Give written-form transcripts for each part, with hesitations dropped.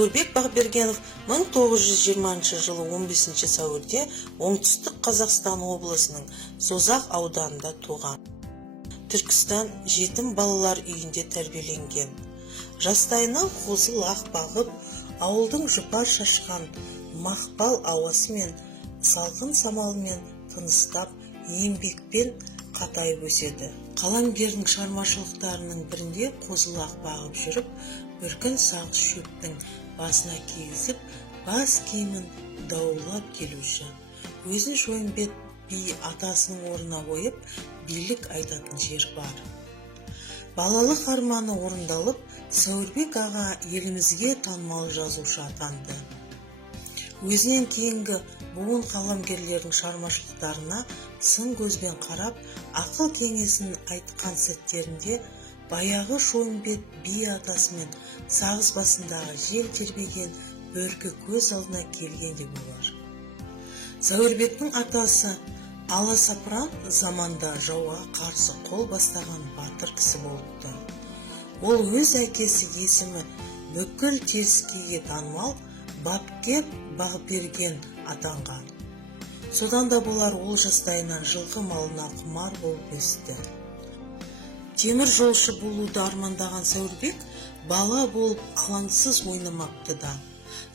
Сәуірбек Бағбергенов 1920 жылы 15 сәуірде оңтүстік Қазақстан облысының Созақ ауданында туған. Түркістан жетім балалар үйінде тәрбиеленген. Жастайынан қозы лақ бағып, ауылдың жұпар шашқан мақпал ауасымен, салқын самалымен тыныстап, еңбекпен қатайып өседі. Қаламгердің шығармашылықтарының бірінде қозы лақ бағып жүріп, бір күн сағыз шөптің басына кигізіп, бас киімін даулап келуші. Өзін Шойынбет би атасының орнына қойып, билік айтатын жер бар. Балалық арманы орындалып, Сәуірбек аға елімізге танымал жазушы атанды. Өзінен кейінгі буын қаламгерлердің шығармашылықтарына сын көзбен қарап, ақыл кеңесін айтқан сәттерінде баяғы Шойынбет би атасымен сағыз басындағы жел тербеген бөркі көз алдына келгенде болар. Сәуірбектің атасы аласапыран заманда жауға қарсы қол бастаған батыр кісі болыпты. Ол өз әкесі есімі бүкіл теріскейге танымал Бабкер Бағберген атанған. Содан да болар ол жастайынан жылқы малына құмар болып өсті. Темір жолшы болуды армандаған Сәуірбек бала болып алаңсыз ойнамапты да.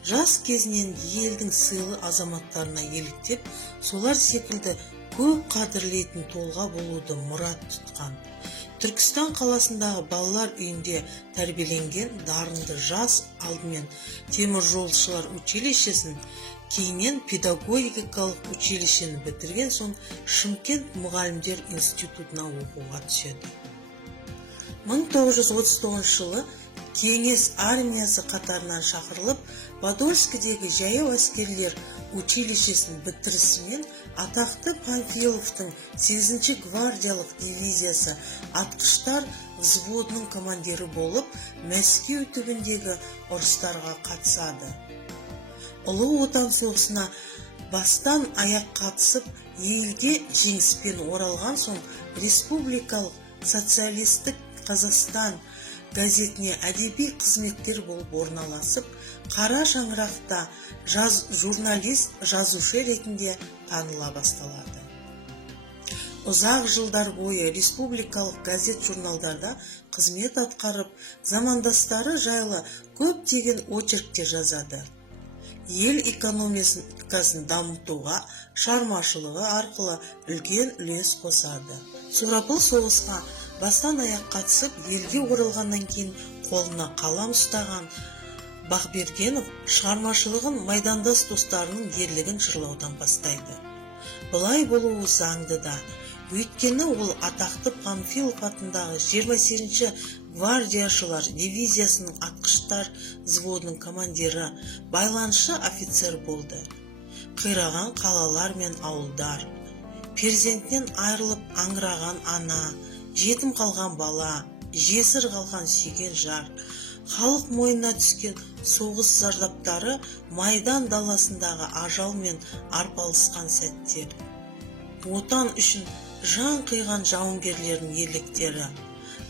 Жас кезінен елдің сыйлы азаматтарына еліктеп, солар секілді көп қадірлейтін толға болуды мұрат тұтқан. Түркістан қаласындағы балалар үйінде тәрбиеленген дарынды жас алдымен темір жолшылар училищесін, кейіннен педагогикалық училищені бітірген соң Шымкент мұғалімдер институтына оқуға түседі. 1939 жылы Кеңес армиясы қатарынан шақырылып, Подольскідегі жаяу әскерлер училищесін бітірісімен атақты Панфиловтың 8-ші гвардиялық дивизиясы атқыштар взводының командирі болып, Мәскеу түбіндегі ұрыстарға қатысады. Ұлы Отан соғысына бастан аяқ қатысып, елде жеңіспен оралған соң Республикалық социалистік Қазақстан газетіне әдеби қызметкер болып орналасып, қара шаңырақта журналист, жазушы ретінде таныла басталады. Ұзақ жылдар бойы республикалық газет-журналдарда қызмет атқарып, замандастары жайлы көптеген очерктер жазады. Ел экономикасын дамытуға шығармашылығы арқылы үлкен үлес қосады. Сұрапыл соғысқа бастан аяқ қатысып, елге оралғаннан кейін қолына қалам ұстаған Бағбергенов шығармашылығын майдандас достарының ерлігін жырлаудан бастайды. Бұлай болуы заңды да, өйткені ол атақты Панфилов атындағы 28-ші гвардияшылар дивизиясының атқыштар взводының командирі, байланысшы офицер болды. Қираған қалалар мен ауылдар, перзентінен айырылып аңыраған ана, жетім қалған бала, жесір қалған сүйген жар, халық мойнына түскен соғыс зардаптары майдан даласындағы ажалмен арпалысқан сәттер. Отан үшін жан қиған жауынгерлердің ерліктері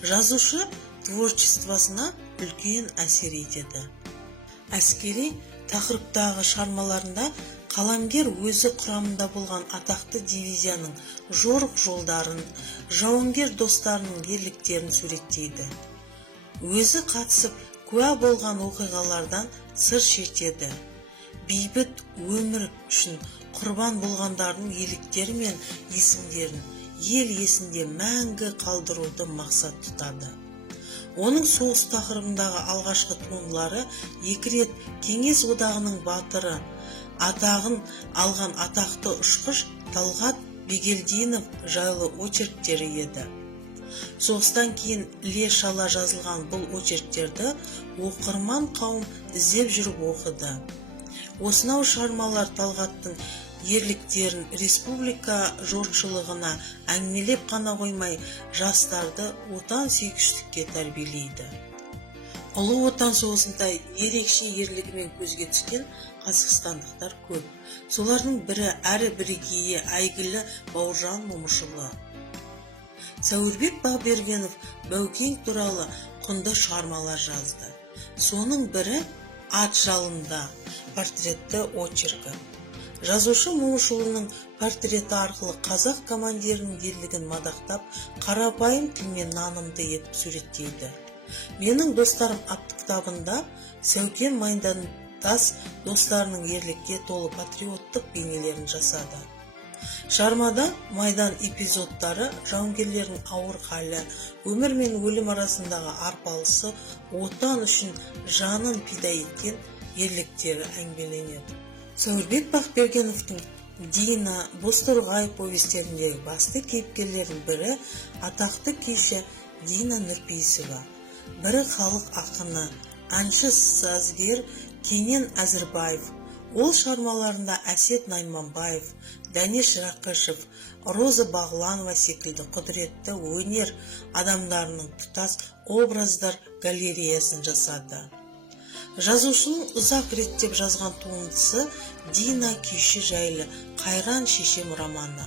жазушы творчествосына үлкен әсер етеді. Әскери тақырыптағы шығармаларында қаламгер өзі құрамында болған атақты дивизияның жорық жолдарын, жауынгер достарының ерліктерін суреттейді. Өзі қатысып, куә болған оқиғалардан сыр шертеді. Бейбіт өмір үшін құрбан болғандардың ерліктері мен есімдерін ел есінде мәңгі қалдыруды мақсат тұтады. Оның соғыс тақырыбындағы алғашқы туындылары 2 рет Кеңес одағының батыры атағын алған атақты ұшқыш Талғат Бегелдинов жайлы очерктері еді. Соғыстан кейін іле-шала жазылған бұл очерктерді оқырман қауым іздеп жүріп оқыды. Осынау шығармалар Талғаттың ерліктерін республика жұртшылығына әңгімелеп қана қоймай, жастарды отан сүйгіштікке тәрбиелейді. Ұлы Отан соғысында ерекше ерлігімен көзге түскен қазақстандықтар көп. Солардың бірі әрі бірегейі әйгілі Бауыржан Момышұлы. Сәуірбек Бағбергенов Баукең туралы құнды шығармалар жазды. Соның бірі ат жалында портретті очеркі. Жазушы Момышұлының портреті арқылы қазақ командирінің ерлігін мадақтап, қарапайым тілмен нанымды етіп суреттейді. Менің достарым атты кітабында Сәукен Майдандас достарының ерлікке толы патриоттық бейнелерін жасады. Шығармада Майдан эпизодтары, жауынгерлердің ауыр халі, өмір мен өлім арасындағы арпалысы, отан үшін жанын пида еткен ерліктері әңгімеленеді. Сәуірбек Бақбергеновтың Дина, Бозторғай повестеріндегі басты кейіпкерлердің бірі атақты күйші Дина Нұрпейісова, бірі халық ақыны, әнші сазгер Кенен Әзірбаев. Ол шығармаларында Әсет Найманбаев, Дәнеш Рақышев, Роза Бағланова секілді құдіретті өнер адамдарының тұтас образдар галереясын жасады. Жазушының ұзақ реттеп жазған туындысы Дина күйші жайлы Қайран шешем романы.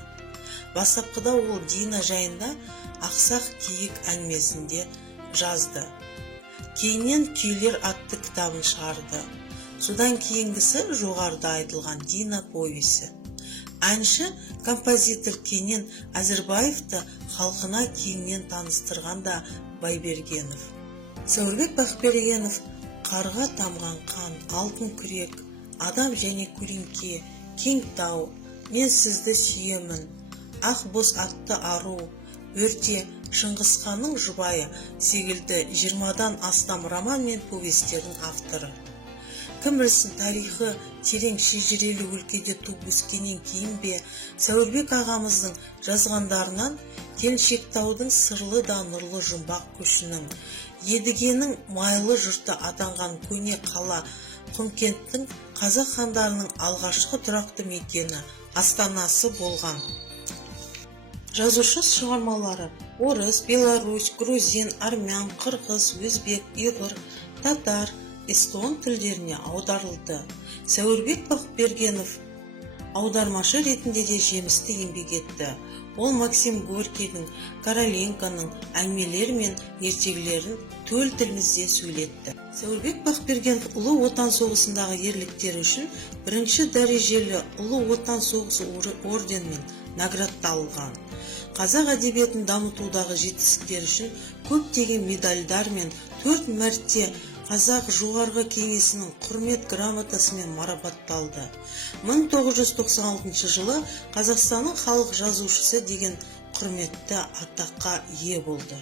Бастапқыда ол Дина жайында Ақсақ киік әңгімесінде жазды. Кейіннен Күйлер атты кітабын шығарды. Содан кейінгісі жоғарыда айтылған Дина повесі. Әнші, композитор Кенен Әзірбаевты халқына кеңінен таныстырғанда Байбергенов. Сәуірбек Бақбергенов Қарға тамған қан, алтын күрек, адам және көлеңке, кең тау, мен сізді сүйемін, ақ боз атты ару, өрте, Шыңғысханның жұбайы секілді 20-дан астам роман мен повестердің авторы. Кім білсін, тарихы терең шежірелі өлкеде туып өскеннен кейін бе, Сәуірбек ағамыздың жазғандарынан Келіншектаудың сырлы да нұрлы жұмбақ көшінің, Едігенің майлы жұрты атанған көне қала Құмкенттің қазақ хандарының алғашқы тұрақты мекені, астанасы болған. Жазушы шығармалары орыс, беларусь, грузин, армян, қырғыз, өзбек, ұйғыр, татар, эстон тілдеріне аударылды. Сәуірбек Бақбергенов аудармашы ретінде де жемісті еңбек етті. Ол Максим Горькийдің, Короленконың әңгімелері мен ертегілерін төл тілімізде сөйлетті. Сәуірбек Бақбергенов Ұлы Отан соғысындағы ерліктері үшін бірінші дәрежелі Ұлы Отан соғысы орденімен наградталған. Қазақ әдебиетін дамытудағы жетістіктері үшін көптеген медальдар мен 4 мәрте Қазақ жоғарғы кеңесінің құрмет грамотасымен марапатталды. 1996 жылы Қазақстанның халық жазушысы деген құрметті атаққа ие болды.